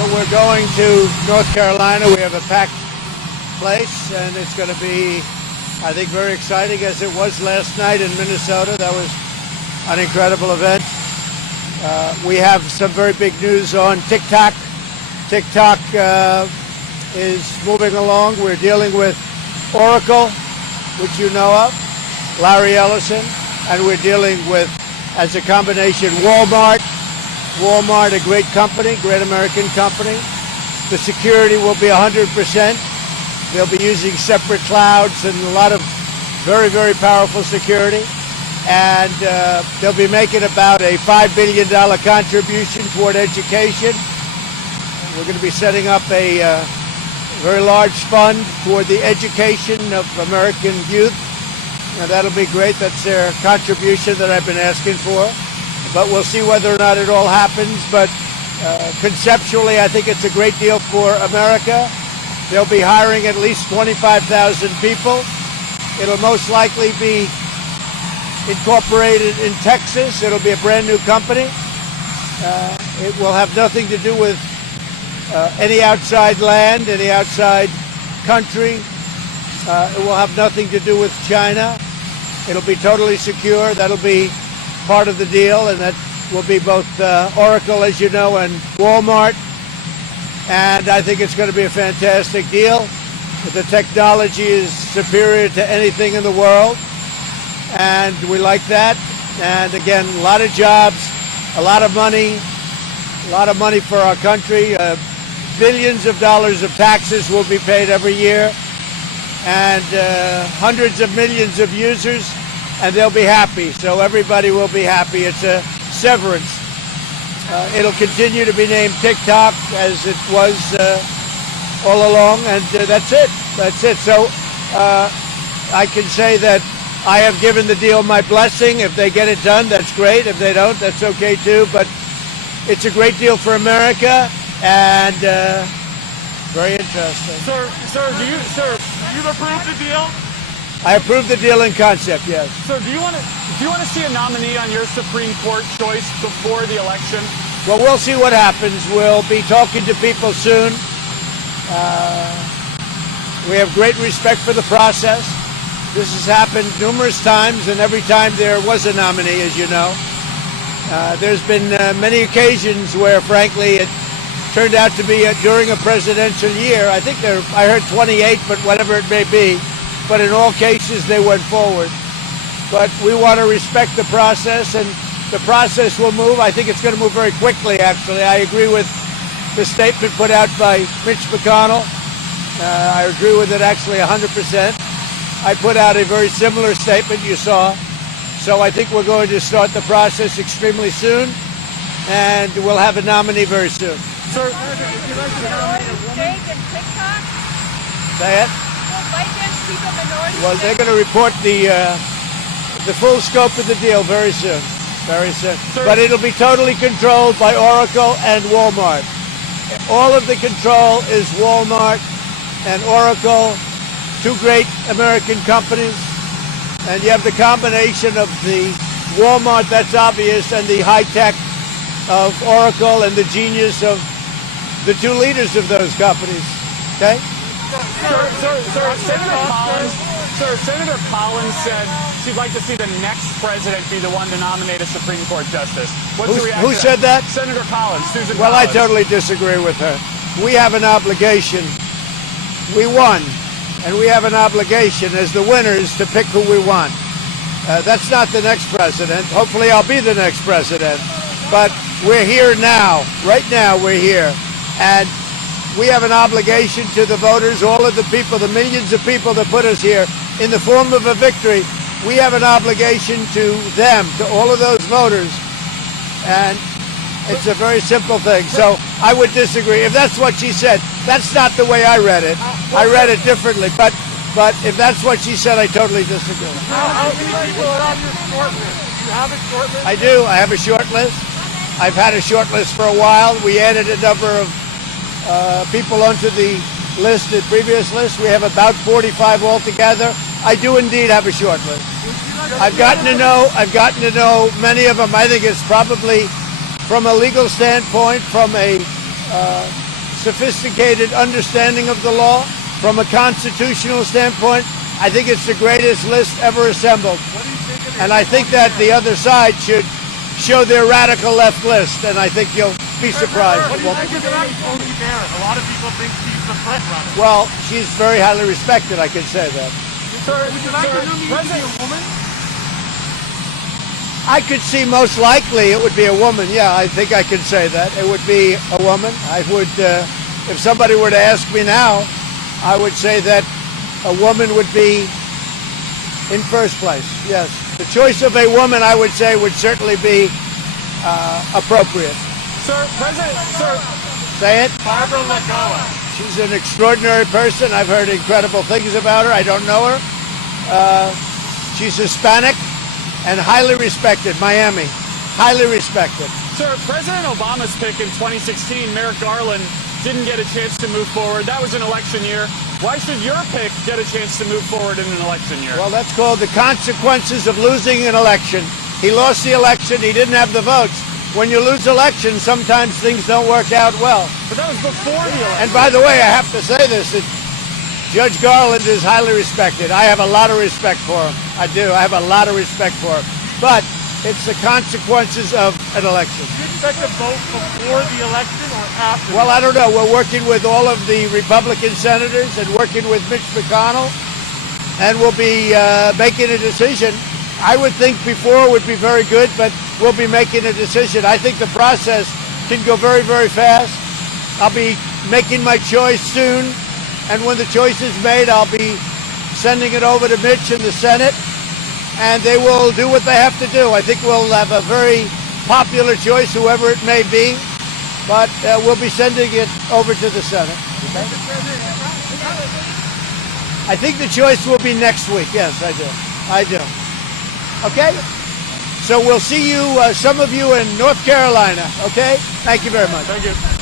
So we're going to North Carolina. We have a packed place, and it's going to be, I think, very exciting, as it was last night in Minnesota. That was an incredible event. We have some very big news on TikiTok. TikiTok is moving along. We're dealing with Oracle, which you know of, Larry Ellison, and we're dealing with, as a combination, Walmart. Walmart, a great company, great American company. The security will be 100%. They'll be using separate clouds and a lot of very, very powerful security. And they'll be making about a $5 billion contribution toward education. We're going to be setting up a very large fund for the education of American youth. And that'll be great. That's their contribution that I've been asking for. But we'll see whether or not it all happens. But conceptually, I think it's a great deal for America. They'll be hiring at least 25,000 people. It'll most likely be incorporated in Texas. It'll be a brand new company. It will have nothing to do with any outside land, any outside country. It will have nothing to do with China. It'll be totally secure. That'll be part of the deal, and that will be both Oracle, as you know, and Walmart. And I think it's going to be a fantastic deal. The technology is superior to anything in the world, and we like that. And again, a lot of jobs, a lot of money for our country. Billions of dollars of taxes will be paid every year, and hundreds of millions of users, and they'll be happy. So everybody will be happy. It's a severance. It'll continue to be named TikTok, as it was all along, and that's it. That's it. So I can say that I have given the deal my blessing. If they get it done, that's great. If they don't, that's okay too. But it's a great deal for America, and very interesting. Sir, you approve the deal? I approve the deal in concept, yes. Sir, do you want to see a nominee on your Supreme Court choice before the election? Well, we'll see what happens. We'll be talking to people soon. We have great respect for the process. This has happened numerous times, and every time there was a nominee, as you know. There's been many occasions where, frankly, it turned out to be during a presidential year. I think I heard 28, but whatever it may be. But in all cases, they went forward. But we want to respect the process, and the process will move. I think it's going to move very quickly, actually. I agree with the statement put out by Mitch McConnell. I agree with it actually 100%. I put out a very similar statement, you saw. So I think we're going to start the process extremely soon, and we'll have a nominee very soon. Sir, would you like to nominate a woman? TikTok? Say it? Well, they're going to report the full scope of the deal very soon. Very soon. Sir, but it'll be totally controlled by Oracle and Walmart. All of the control is Walmart and Oracle, two great American companies. And you have the combination of the Walmart, that's obvious, and the high tech of Oracle, and the genius of the two leaders of those companies. Okay? Senator Collins said she'd like to see the next president be the one to nominate a Supreme Court justice. What's the reaction? Who said that? Senator Collins, Susan Well, Collins. I totally disagree with her. We have an obligation. We won, and we have an obligation as the winners to pick who we want. That's not the next president. Hopefully I'll be the next president. But we're here now. Right now we're here. And we have an obligation to the voters, all of the people, the millions of people that put us here in the form of a victory. We have an obligation to them, to all of those voters. And it's a very simple thing. So I would disagree. If that's what she said, that's not the way I read it. I read it differently. But if that's what she said, I totally disagree. How many people are on your short list? Do you have a short list? I do. I have a short list. I've had a short list for a while. We added a number of people onto the list, the previous list. We have about 45 altogether. I do indeed have a short list. I've gotten to know many of them. I think it's probably, from a legal standpoint, from a sophisticated understanding of the law. From a constitutional standpoint, I think it's the greatest list ever assembled. And I think that the other side should show their radical left list, and I think you'll be surprised. What do you think of Tony Barrett? A lot of people think she's the front runner. Well, she's very highly respected, I can say that. Sir, would you like the nominee to be a woman? I could see most likely it would be a woman. Yeah, I think I can say that. It would be a woman. I would, if somebody were to ask me now, I would say that a woman would be in first place. Yes. The choice of a woman, I would say, would certainly be appropriate. Sir, sir. Say it. Barbara Lagoa. She's an extraordinary person. I've heard incredible things about her. I don't know her. She's Hispanic and highly respected. Miami, highly respected. Sir, President Obama's pick in 2016, Merrick Garland, didn't get a chance to move forward. That was an election year. Why should your pick get a chance to move forward in an election year? Well, that's called the consequences of losing an election. He lost the election. He didn't have the votes. When you lose elections, sometimes things don't work out well. But that was before the election. And by the way, I have to say this, that Judge Garland is highly respected. I have a lot of respect for him. I do. I have a lot of respect for him. But it's the consequences of an election. Do you expect a vote before the election or after? Well, I don't know. We're working with all of the Republican senators and working with Mitch McConnell, and we'll be making a decision. I would think before would be very good, but we'll be making a decision. I think the process can go very, very fast. I'll be making my choice soon, and when the choice is made, I'll be sending it over to Mitch and the Senate, and they will do what they have to do. I think we'll have a very popular choice, whoever it may be, but we'll be sending it over to the Senate. Okay? I think the choice will be next week. Yes, I do. I do. Okay? So we'll see you, some of you in North Carolina. Okay? Thank you very much. Thank you.